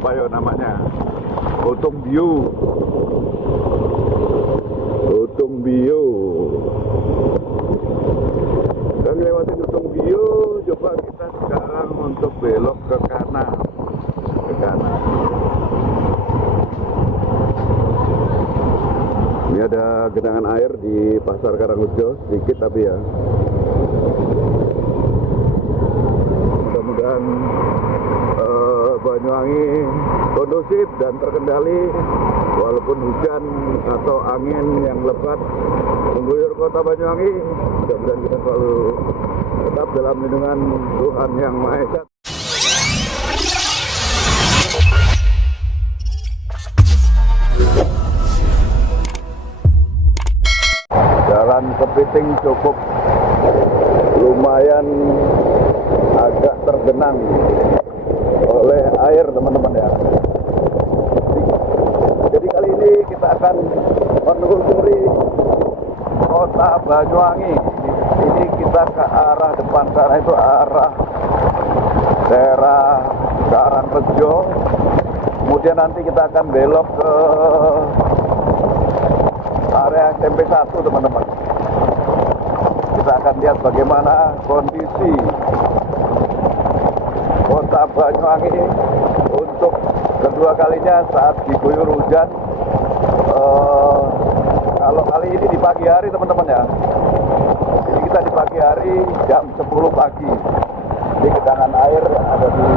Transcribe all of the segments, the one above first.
apa ya namanya, Utung Bio. Dan lewatin Utung Bio, coba kita sekarang untuk belok ke kanan. Ini ada genangan air di Pasar Karangrejo sedikit tapi ya. Mudah-mudahan Banyuwangi kondusif dan terkendali walaupun hujan atau angin yang lebat mengguyur kota Banyuwangi. Mudah-mudahan kita selalu tetap dalam lindungan Tuhan Yang Maha Esa. Jalan Kepiting cukup lumayan agak tergenang oleh air teman-teman ya. Jadi kali ini kita akan menelusuri kota Banyuwangi. Ini kita ke arah depan sana, itu arah daerah Karangrejo. Kemudian nanti kita akan belok ke area SMP 1 teman-teman. Kita akan lihat bagaimana kondisi kota Banyuwangi untuk kedua kalinya saat diguyur hujan. Kalau kali ini di pagi hari teman-teman ya. Jadi kita di pagi hari jam 10 pagi. Jadi genangan air yang ada di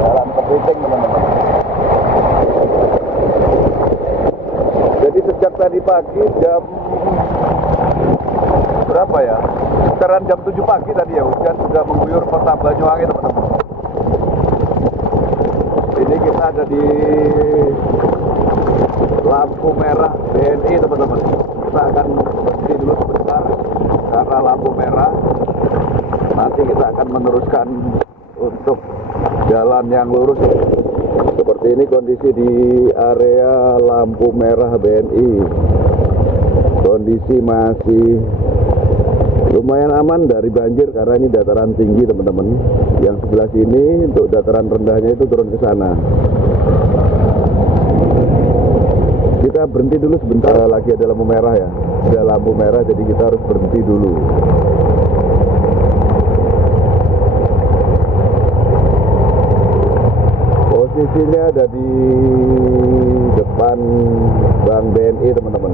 Jalan Kepiting teman-teman. Jadi sejak tadi pagi jam berapa ya? Sekitaran jam 7 pagi tadi ya, hujan sudah mengguyur kota Banyuwangi teman-teman. Ini kita ada di lampu merah BNI teman-teman. Kita akan berhenti dulu sebentar karena lampu merah. Nanti kita akan meneruskan untuk jalan yang lurus. Seperti ini kondisi di area lampu merah BNI. Kondisi masih lumayan aman dari banjir karena ini dataran tinggi teman-teman. Yang sebelah sini untuk dataran rendahnya itu turun ke sana. Kita berhenti dulu sebentar, lagi ada lampu merah ya. Ada lampu merah jadi kita harus berhenti dulu. Posisinya ada di depan Bank BNI teman-teman.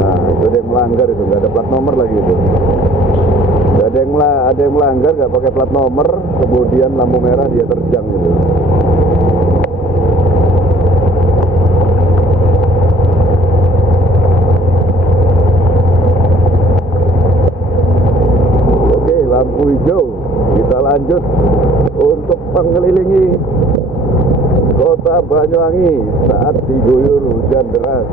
Nah itu ada yang melanggar itu, nggak ada plat nomor lagi itu. Ada yang melanggar nggak pakai plat nomor, kemudian lampu merah dia terjang gitu. Lampu hijau, kita lanjut untuk mengelilingi kota Banyuwangi saat diguyur hujan deras.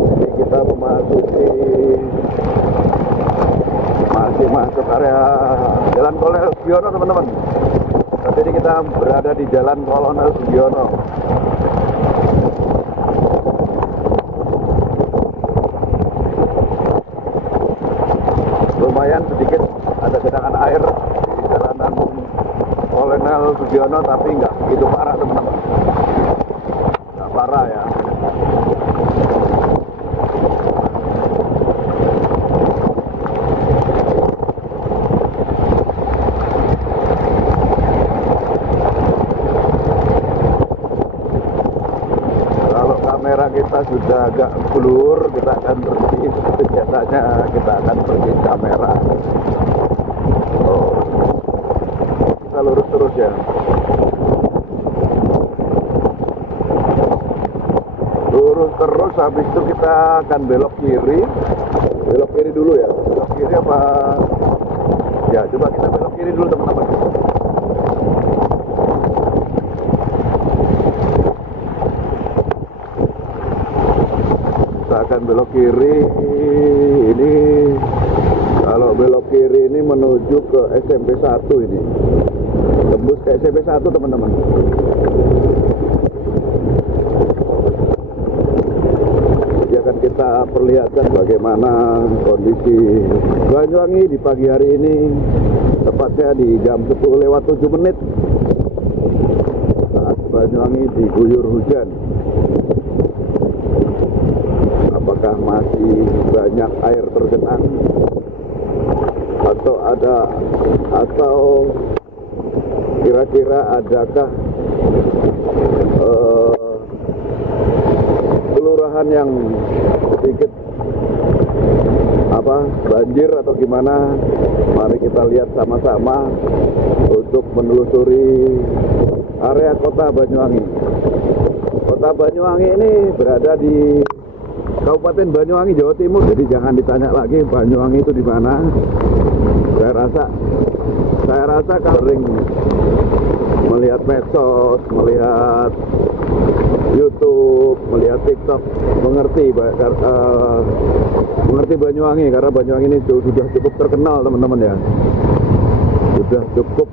Ini kita masih masuk area Jalan Kolonel Sugiono teman-teman. Saat ini kita berada di Jalan Kolonel Sugiono. Lumayan sedikit ada genangan air di jalanan Kolonel Sugiono, tapi nggak begitu parah teman-teman. Nggak parah ya. Kalau kamera kita sudah agak blur, kita akan berhenti seperti biasanya, kita akan pergi kamera. Kita lurus terus ya. Lurus terus, habis itu kita akan belok kiri. Belok kiri dulu ya. Belok kiri apa? Ya, coba kita belok kiri dulu teman-teman. Kita akan belok kiri. Ini kalau belok kiri ini menuju ke SMP 1 ini. Tembus ke pakai CP1 teman-teman. Jadi akan kita perlihatkan bagaimana kondisi Banyuwangi di pagi hari ini, tepatnya di jam 10:07 saat Banyuwangi diguyur hujan. Apakah masih banyak air tergenang atau kira-kira adakah kelurahan yang sedikit banjir atau gimana? Mari kita lihat sama-sama untuk menelusuri area kota Banyuwangi. Kota Banyuwangi ini berada di Kabupaten Banyuwangi, Jawa Timur. Jadi jangan ditanya lagi Banyuwangi itu di mana. Saya rasa sering melihat medsos, melihat YouTube, melihat TikTok, mengerti Banyuwangi, karena Banyuwangi ini sudah cukup terkenal teman-teman ya. Sudah cukup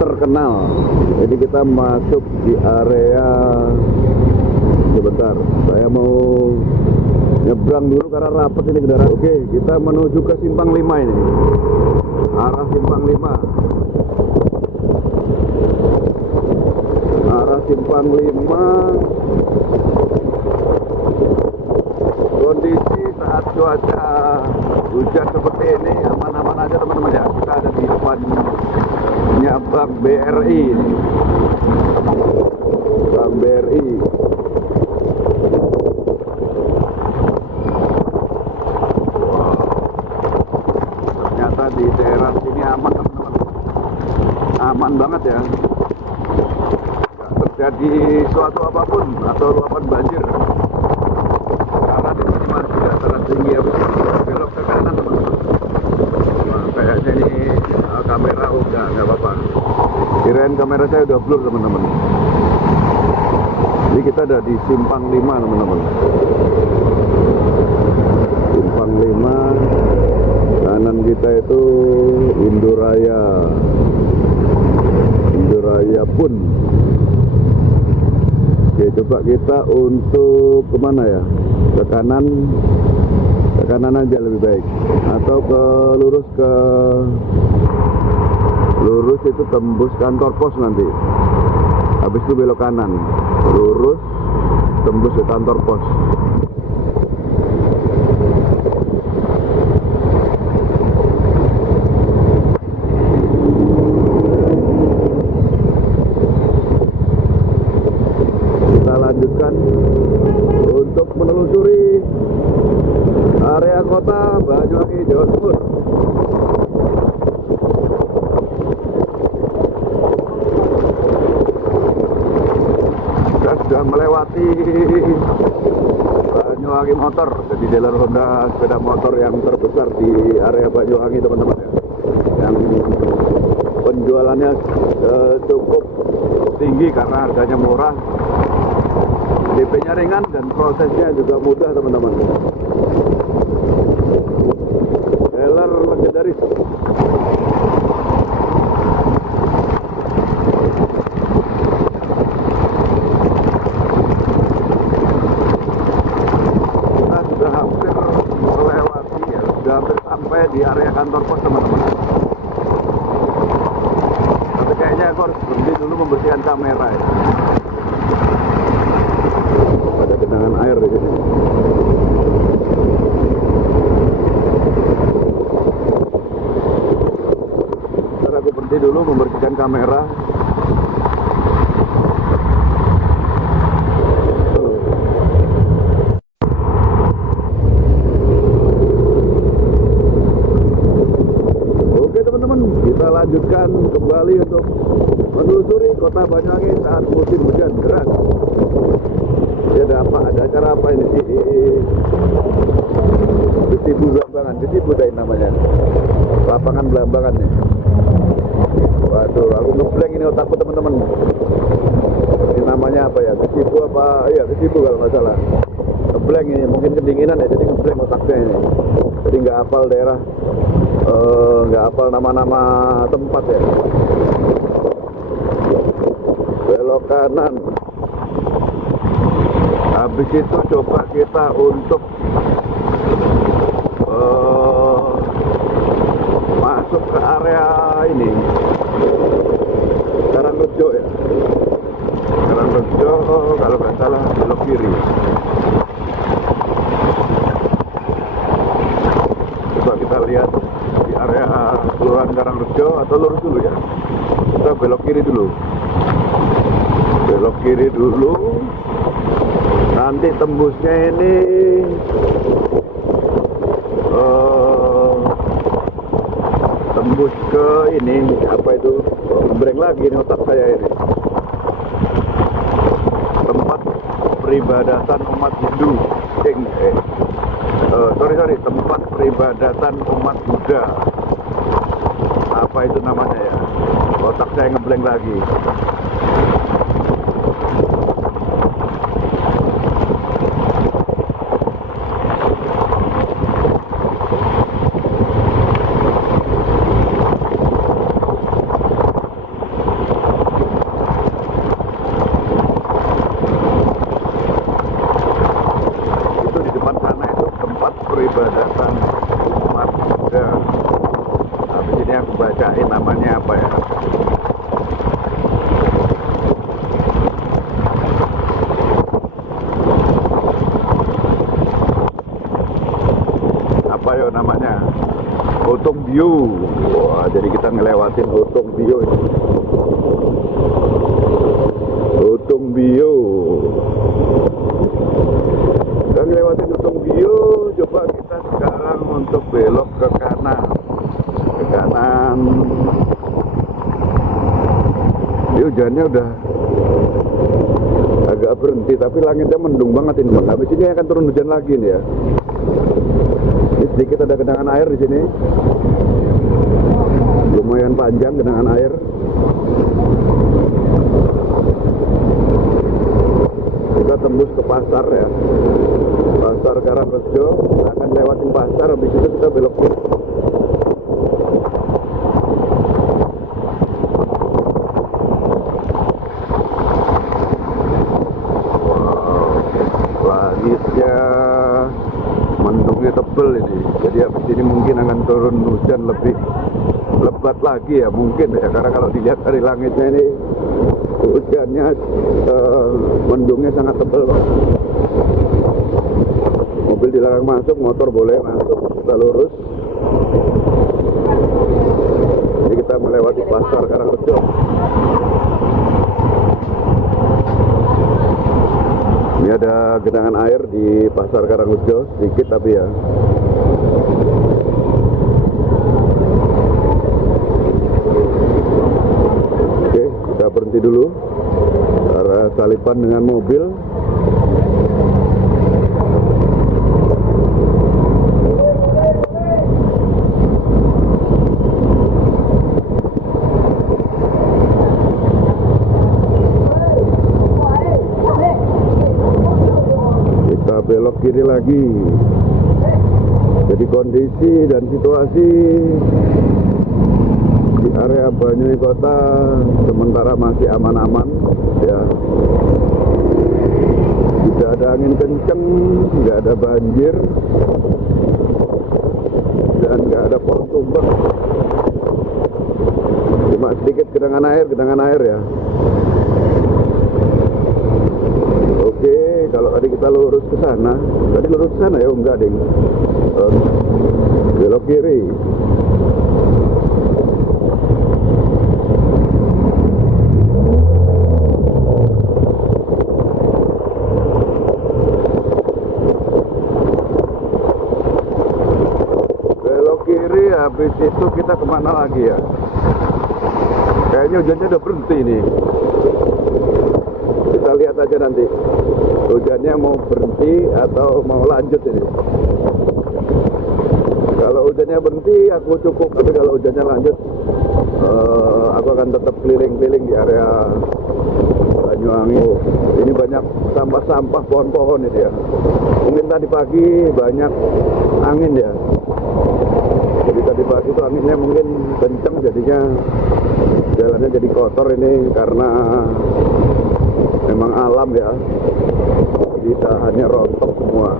terkenal. Jadi kita masuk di area, sebentar, saya mau nyebrang dulu karena rapat ini kendaraan. Oke, kita menuju ke Simpang 5 ini. Arah Simpang 5. Arah Simpang 5. Kondisi saat cuaca hujan seperti ini aman-aman aja teman-teman ya. Kita ada di depannya Bank BRI. Bank BRI. Di daerah sini aman teman-teman, aman banget ya, nggak terjadi suatu apapun atau luapan banjir karena di sini masih dataran tinggi. Habis belok ke kanan teman-teman. Nah, kayaknya ini kamera udah nggak apa-apa, kirain kamera saya udah blur teman-teman. Jadi kita ada di Simpang 5 teman-teman. Simpang 5, kanan kita itu Indoraya pun. Oke, coba kita untuk kemana ya? Ke kanan aja lebih baik, atau lurus itu tembus kantor pos nanti. Habis itu belok kanan, lurus tembus ke kantor pos. Lanjutkan untuk menelusuri area kota Banyuwangi, Jawa Timur. Kita sudah melewati Banyuwangi Motor, jadi dealer Honda sepeda motor yang terbesar di area Banyuwangi teman-teman ya, yang penjualannya cukup tinggi karena harganya murah, DP-nya ringan, dan prosesnya juga mudah teman-teman. Dealer legendaris. Kita sudah hampir melewati ya, sudah hampir sampai di area kantor pos teman-teman. Tapi kayaknya aku harus berhenti dulu membersihkan kamera ya. Ada genangan air di sini. Ntar aku berhenti dulu membersihkan kamera. Oke teman-teman, kita lanjutkan kembali untuk menelusuri kota Banyuwangi saat musim hujan deras. Ada apa? Ada acara apa ini sih? Gesibu Belambangan, Gesibu tadi namanya. Lapangan Belambangan nih. Waduh, aku ngeblank ini otakku teman-teman. Ini namanya apa ya? Gesibu apa? Iya, Gesibu kalau nggak salah. Ngeblank ini, mungkin kedinginan ya, jadi ngeblank otaknya ini. Jadi nggak hafal daerah, nggak hafal nama-nama tempat ya. kanan. Habis itu coba kita untuk masuk ke area ini Karangrejo ya. Karangrejo kalau nggak salah belok kiri. Coba kita lihat di area Kelurahan Karangrejo atau lurus dulu ya. Kita belok kiri dulu. Belok kiri dulu. Nanti tembusnya ini tembus ke ini apa itu? Breng lagi ini otak saya ini. Tempat peribadatan umat Hindu. Tempat peribadatan umat Buddha. Apa itu namanya ya? Otak saya ngebleng lagi. Peribadatan umat Buddha. Habis ini aku bacain namanya apa ya. Apa ya namanya? Otong Bio. Wah, jadi kita ngelewatin Otong Bio ini. Otong Bio. Kita ngelewatin Otong Bio. Coba kita sekarang untuk belok ke kanan. Ke kanan. Ini hujannya udah agak berhenti, tapi langitnya mendung banget ini. Habis ini akan turun hujan lagi nih ya. Ini sedikit ada genangan air di sini. Lumayan panjang genangan air. Kita tembus ke pasar ya. Pasar Karangrejo, akan lewatin pasar, habis itu kita belok kiri. Wow, langitnya mendungnya tebel ini. Jadi habis ini mungkin akan turun hujan lebih lebat lagi ya, mungkin ya, karena kalau dilihat dari langitnya ini hujannya mendungnya sangat tebel Pak. Mobil dilarang masuk, motor boleh masuk, kita lurus. Jadi kita melewati pasar Karangrejo. Ini ada genangan air di pasar Karangrejo, sedikit tapi ya. Oke, kita berhenti dulu. Karena salipan dengan mobil. Belok kiri lagi. Jadi kondisi dan situasi di area Banyuwangi Kota sementara masih aman-aman ya. Tidak ada angin kenceng, tidak ada banjir, dan nggak ada pohon tumbang. Cuma sedikit genangan air ya. Oke, kalau tadi kita lurus ke sana, ya enggak ding, belok kiri. Belok kiri, habis itu kita kemana lagi ya? Kayaknya hujannya udah berhenti nih. Kita lihat aja nanti hujannya mau berhenti atau mau lanjut ini. Kalau hujannya berhenti aku cukup, tapi kalau hujannya lanjut aku akan tetap keliling-keliling di area Banyuwangi. Ini banyak sampah-sampah, pohon-pohon ini ya. Mungkin tadi pagi banyak angin ya. Jadi tadi pagi itu anginnya mungkin kencang, jadinya jalannya jadi kotor ini karena memang alam ya, tidak hanya rontok semua.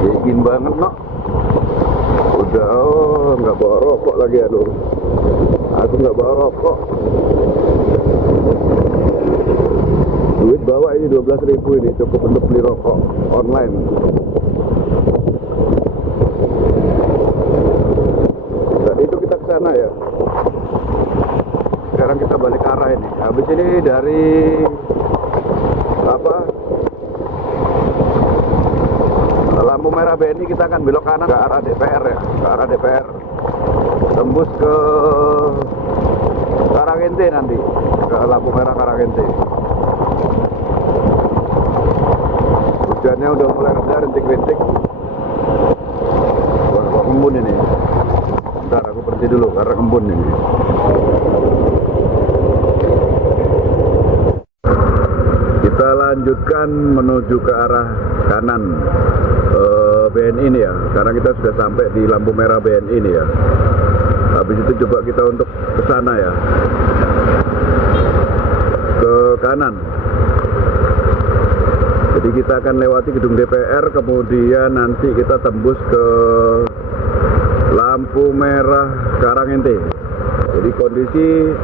Dingin banget no. Udah nggak bawa rokok lagi aduh. Aku nggak bawa rokok. Duit bawa ini 12.000 ini cukup untuk beli rokok online. Tadi itu kita ke sana ya. Sekarang kita balik arah ini. Habis ini dari lampu merah BNI kita akan belok kanan ke arah DPR ya, ke arah DPR. Tembus ke Karangente nanti, ke lampu merah Karangente. Hujannya udah mulai reda, rintik-rintik. Wah, kok embun ini. Bentar, aku berhenti dulu karena embun ini. Kita lanjutkan menuju ke arah kanan BNI ini ya, karena kita sudah sampai di lampu merah BNI ini ya. Habis itu coba kita untuk ke sana ya, ke kanan. Jadi kita akan lewati gedung DPR, kemudian nanti kita tembus ke lampu merah Karangente. Jadi kondisi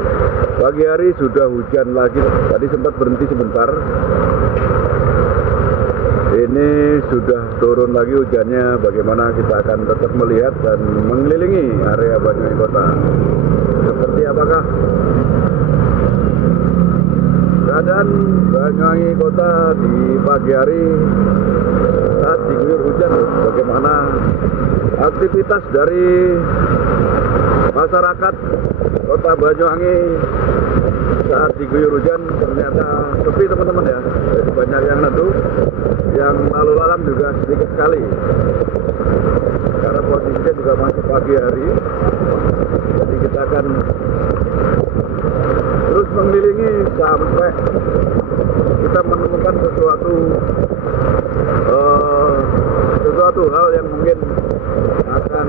pagi hari sudah hujan lagi. Tadi sempat berhenti sebentar. Ini sudah turun lagi hujannya. Bagaimana kita akan tetap melihat dan mengelilingi area Banyuwangi Kota. Seperti apakah keadaan Banyuwangi Kota di pagi hari saat diguyur hujan? Bagaimana aktivitas dari masyarakat Kota Banyuwangi saat diguyur hujan? Ternyata sepi teman-teman ya. Jadi banyak yang neduh, yang lalu lalang juga sedikit sekali. Karena posisinya juga masih pagi hari. Jadi kita akan terus mengelilingi sampai kita menemukan sesuatu hal yang mungkin akan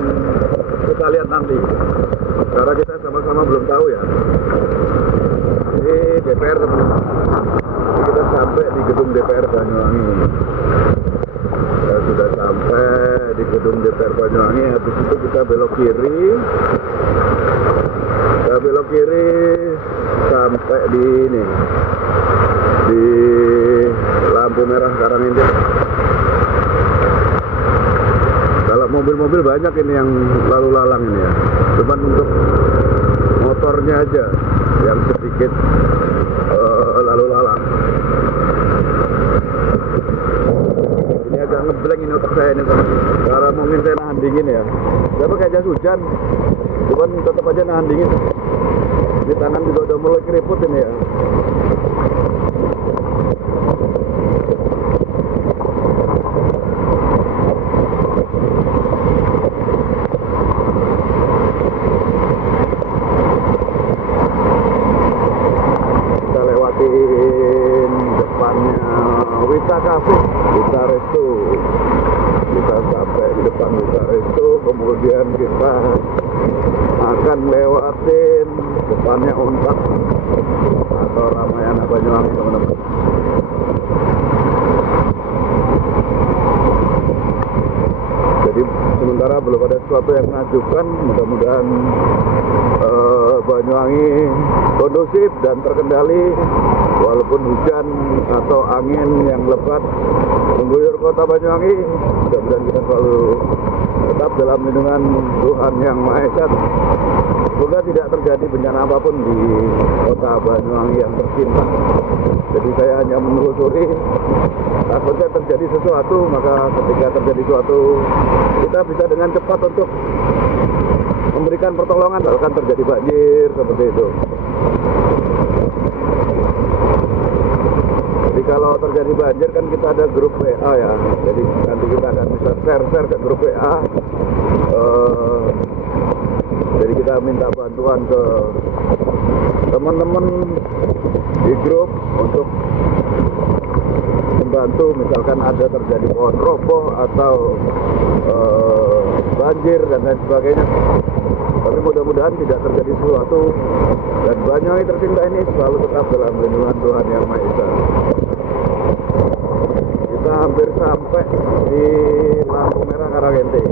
kita lihat nanti. Karena kita sama-sama belum tahu ya. Ini DPR teman-teman. Kita sampai di gedung DPR Banyuwangi. Kita sudah sampai di gedung DPR Banyuwangi. Habis itu kita belok kiri. Kita belok kiri sampai di ini, di lampu merah Karangente. Kalau mobil-mobil banyak ini yang lalu lalang ini ya. Cuman untuk motornya aja yang sedikit lalu lalang. Ini agak ngeblank ini otak saya ini teman. Karena mungkin saya nahan dingin ya. Gak pakai jas hujan, cuman tetap aja nahan dingin. Di tangan juga udah mulai keriput ini ya. Kita lewatin depannya Wita Cafe, Wita Resto. Kita sampai di depan Wita Resto, kemudian kita akan lewatin depannya Unpad atau Ramayana Banyuwangi teman-teman. Jadi sementara belum ada sesuatu yang menakjubkan. Mudah-mudahan Banyuwangi kondusif dan terkendali walaupun hujan atau angin yang lebat mengguyur kota Banyuwangi. Mudah-mudahan kita selalu tetap dalam lindungan Tuhan Yang Maha Esa. Semoga tidak terjadi bencana apapun di kota Banyuwangi yang tercinta. Jadi saya hanya menelusuri, takutnya terjadi sesuatu, maka ketika terjadi sesuatu kita bisa dengan cepat untuk memberikan pertolongan. Bahkan terjadi banjir seperti itu. Jadi kalau terjadi banjir kan kita ada grup WA ya. Jadi nanti kita akan bisa share ke grup WA. Jadi kita minta bantuan ke teman-teman di grup untuk membantu. Misalkan ada terjadi pohon roboh atau banjir dan lain sebagainya. Tapi mudah-mudahan tidak terjadi sesuatu dan Banyuwangi tercinta ini selalu tetap dalam lindungan Tuhan Yang Maha Esa. Kita hampir sampai di lampu merah Karangente.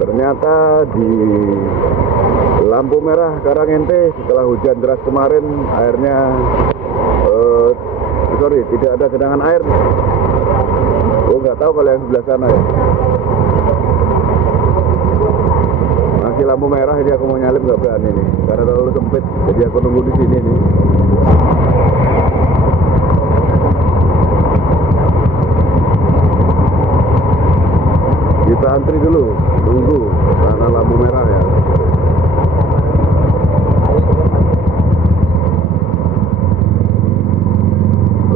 Ternyata di lampu merah Karangente setelah hujan deras kemarin airnya tidak ada genangan air. Oh, nggak tahu kalau yang sebelah sana ya. Masih lampu merah, ini aku mau nyalip nggak berani nih karena terlalu sempit, jadi aku nunggu di sini nih. Kita antri dulu, tunggu karena lampu merah ya.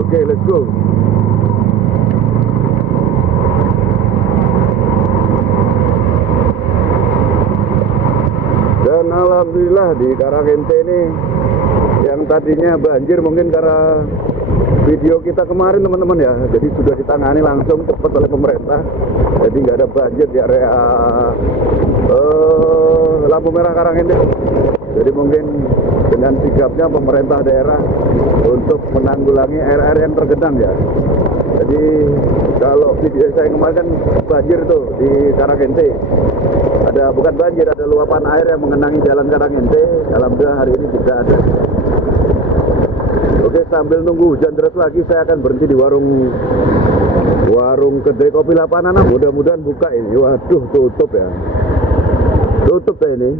Oke, let's go. Dan alhamdulillah di Karangente ini yang tadinya banjir mungkin karena video kita kemarin teman-teman ya, jadi sudah ditangani langsung cepat oleh pemerintah, jadi nggak ada banjir di area lampu merah Karangente. Jadi mungkin dengan sigapnya pemerintah daerah untuk menanggulangi air-air yang tergenang ya. Jadi kalau video saya kemarin kan banjir tuh di Karangente, ada bukan banjir, ada luapan air yang mengenangi jalan Karangente. Alhamdulillah hari ini tidak ada. Oke, sambil nunggu hujan deras lagi saya akan berhenti di warung kedai kopi Lapanana. Mudah-mudahan buka ini. Waduh, tutup ya. Tutup ya ini.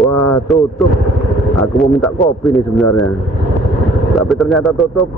Wah, tutup. Aku mau minta kopi nih sebenarnya, tapi ternyata tutup.